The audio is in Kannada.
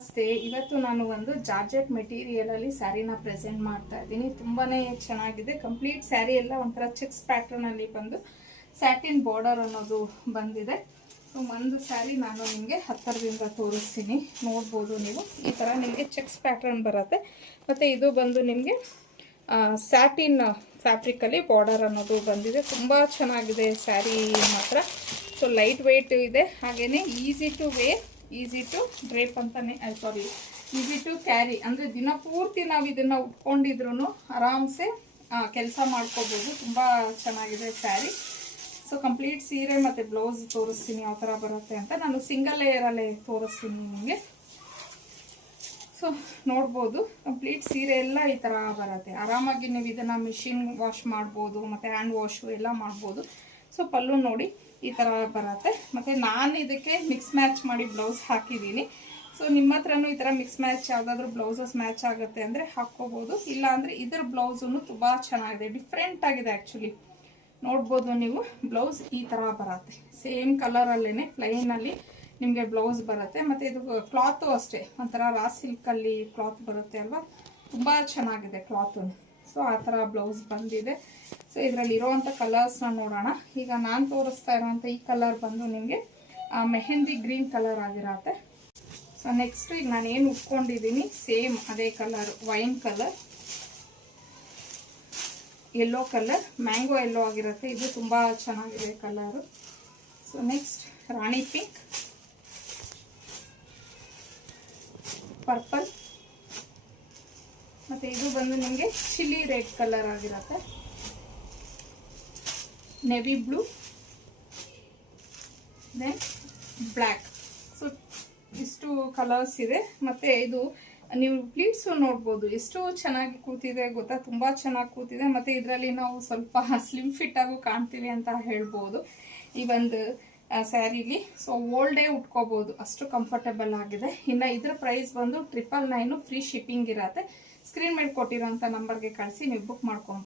ನಮಸ್ತೆ. ಇವತ್ತು ನಾನು ಒಂದು ಜಾರ್ಜೆಟ್ ಮೆಟೀರಿಯಲ್ ಅಲ್ಲಿ ಸ್ಯಾರಿನ ಪ್ರೆಸೆಂಟ್ ಮಾಡ್ತಾ ಇದ್ದೀನಿ. ತುಂಬಾನೇ ಚೆನ್ನಾಗಿದೆ. ಕಂಪ್ಲೀಟ್ ಸ್ಯಾರಿ ಎಲ್ಲ ಒಂಥರ ಚೆಕ್ಸ್ ಪ್ಯಾಟರ್ನ್ ಅಲ್ಲಿ ಬಂದು ಸ್ಯಾಟಿನ್ ಬಾರ್ಡರ್ ಅನ್ನೋದು ಬಂದಿದೆ. ಸೊ ಒಂದು ಸ್ಯಾರಿ ನಾನು ನಿಮಗೆ ಹತ್ತಿರದಿಂದ ತೋರಿಸ್ತೀನಿ. ನೋಡ್ಬೋದು ನೀವು, ಈ ತರ ನಿಮಗೆ ಚೆಕ್ಸ್ ಪ್ಯಾಟರ್ನ್ ಬರುತ್ತೆ. ಮತ್ತೆ ಇದು ಬಂದು ನಿಮಗೆ ಸ್ಯಾಟಿನ್ ಫ್ಯಾಬ್ರಿಕ್ ಅಲ್ಲಿ ಬಾರ್ಡರ್ ಅನ್ನೋದು ಬಂದಿದೆ. ತುಂಬಾ ಚೆನ್ನಾಗಿದೆ ಸ್ಯಾರಿ ಮಾತ್ರ. ಸೊ ಲೈಟ್ ವೆಯ್ಟ್ ಇದೆ, ಹಾಗೇನೆ easy to wear, easy to drape ಅಂತಾನೆ, ಸಾರಿ ಈಸಿ ಟು ಕ್ಯಾರಿ. ಅಂದರೆ ದಿನ ಪೂರ್ತಿ ನಾವು ಇದನ್ನು ಉಟ್ಕೊಂಡಿದ್ರು ಆರಾಮ್ಸೆ ಕೆಲಸ ಮಾಡ್ಕೋಬೋದು. ತುಂಬ ಚೆನ್ನಾಗಿದೆ ಸ್ಯಾರಿ. ಸೊ ಕಂಪ್ಲೀಟ್ ಸೀರೆ ಮತ್ತು ಬ್ಲೌಸ್ ತೋರಿಸ್ತೀನಿ ಯಾವ ಥರ ಬರುತ್ತೆ ಅಂತ. ನಾನು ಸಿಂಗಲ್ ಲೇಯರಲ್ಲೇ ತೋರಿಸ್ತೀನಿ ನಿಮಗೆ. ಸೊ ನೋಡ್ಬೋದು, ಕಂಪ್ಲೀಟ್ ಸೀರೆ ಎಲ್ಲ ಈ ಥರ ಬರುತ್ತೆ. ಆರಾಮಾಗಿ ನೀವು ಇದನ್ನು ಮಿಷಿನ್ ವಾಶ್ ಮಾಡ್ಬೋದು, ಮತ್ತು ಹ್ಯಾಂಡ್ ವಾಶು ಎಲ್ಲ ಮಾಡ್ಬೋದು. ಸೊ ಪಲ್ಲು ನೋಡಿ ಈ ಥರ ಬರುತ್ತೆ. ಮತ್ತು ನಾನು ಇದಕ್ಕೆ ಮಿಕ್ಸ್ ಮ್ಯಾಚ್ ಮಾಡಿ ಬ್ಲೌಸ್ ಹಾಕಿದ್ದೀನಿ. ಸೊ ನಿಮ್ಮ ಹತ್ರನೂ ಈ ಥರ ಮಿಕ್ಸ್ ಮ್ಯಾಚ್ ಯಾವುದಾದ್ರೂ ಬ್ಲೌಸಸ್ ಮ್ಯಾಚ್ ಆಗುತ್ತೆ ಅಂದರೆ ಹಾಕ್ಕೋಬೋದು. ಇಲ್ಲ ಅಂದರೆ ಇದರ ಬ್ಲೌಸನ್ನು ತುಂಬ ಚೆನ್ನಾಗಿದೆ, ಡಿಫ್ರೆಂಟ್ ಆಗಿದೆ ಆ್ಯಕ್ಚುಲಿ. ನೋಡ್ಬೋದು ನೀವು, ಬ್ಲೌಸ್ ಈ ಥರ ಬರುತ್ತೆ. ಸೇಮ್ ಕಲರಲ್ಲೇ ಪ್ಲೈನಲ್ಲಿ ನಿಮಗೆ ಬ್ಲೌಸ್ ಬರುತ್ತೆ. ಮತ್ತು ಇದು ಕ್ಲಾತು ಅಷ್ಟೇ ಒಂಥರ ರಾ ಸಿಲ್ಕಲ್ಲಿ ಕ್ಲಾತ್ ಬರುತ್ತೆ ಅಲ್ವಾ, ತುಂಬ ಚೆನ್ನಾಗಿದೆ ಕ್ಲಾತು. ಸೊ ಆ ಥರ ಬ್ಲೌಸ್ ಬಂದಿದೆ. ಸೊ ಇದರಲ್ಲಿ ಇರೋವಂಥ ಕಲರ್ಸ್ನ ನೋಡೋಣ. ಈಗ ನಾನು ತೋರಿಸ್ತಾ ಇರೋವಂಥ ಈ ಕಲರ್ ಬಂದು ನಿಮಗೆ ಮೆಹಂದಿ ಗ್ರೀನ್ ಕಲರ್ ಆಗಿರತ್ತೆ. ಸೊ ನೆಕ್ಸ್ಟ್ ಈಗ ನಾನು ಏನು ಉಟ್ಕೊಂಡಿದ್ದೀನಿ ಸೇಮ್ ಅದೇ colour, wine colour, yellow colour, mango yellow ಆಗಿರುತ್ತೆ. ಇದು ತುಂಬ ಚೆನ್ನಾಗಿದೆ colour. So next rani pink, purple, ಮತ್ತು ಇದು ಬಂದು ನಿಮಗೆ ಚಿಲ್ಲಿ ರೆಡ್ ಕಲರ್ ಆಗಿರುತ್ತೆ, navy blue, then black. So ಇಷ್ಟು ಕಲರ್ಸ್ ಇದೆ. ಮತ್ತು ಇದು ನೀವು ಪ್ಲೀಟ್ಸು ನೋಡ್ಬೋದು ಎಷ್ಟು ಚೆನ್ನಾಗಿ ಕೂತಿದೆ ಗೊತ್ತಾ, ತುಂಬ ಚೆನ್ನಾಗಿ ಕೂತಿದೆ. ಮತ್ತು ಇದರಲ್ಲಿ ನಾವು ಸ್ವಲ್ಪ ಸ್ಲಿಮ್ ಫಿಟ್ ಆಗು ಕಾಣ್ತೀವಿ ಅಂತ ಹೇಳ್ಬೋದು ಈ ಒಂದು ಸ್ಯಾರಿಲಿ. ಸೊ ಓಲ್ಡ್ ಡೇ ಉಟ್ಕೋಬೋದು, ಅಷ್ಟು ಕಂಫರ್ಟಬಲ್ ಆಗಿದೆ. ಇನ್ನು ಇದರ ಪ್ರೈಸ್ ಬಂದು 999, ಫ್ರೀ ಶಿಪ್ಪಿಂಗ್ ಇರತ್ತೆ. ಸ್ಕ್ರೀನ್ ಮೇಲೆ ಕೊಟ್ಟಿರೋಂಥ ನಂಬರ್ಗೆ ಕಳಿಸಿ ನೀವು ಬುಕ್ ಮಾಡ್ಕೊಂಡು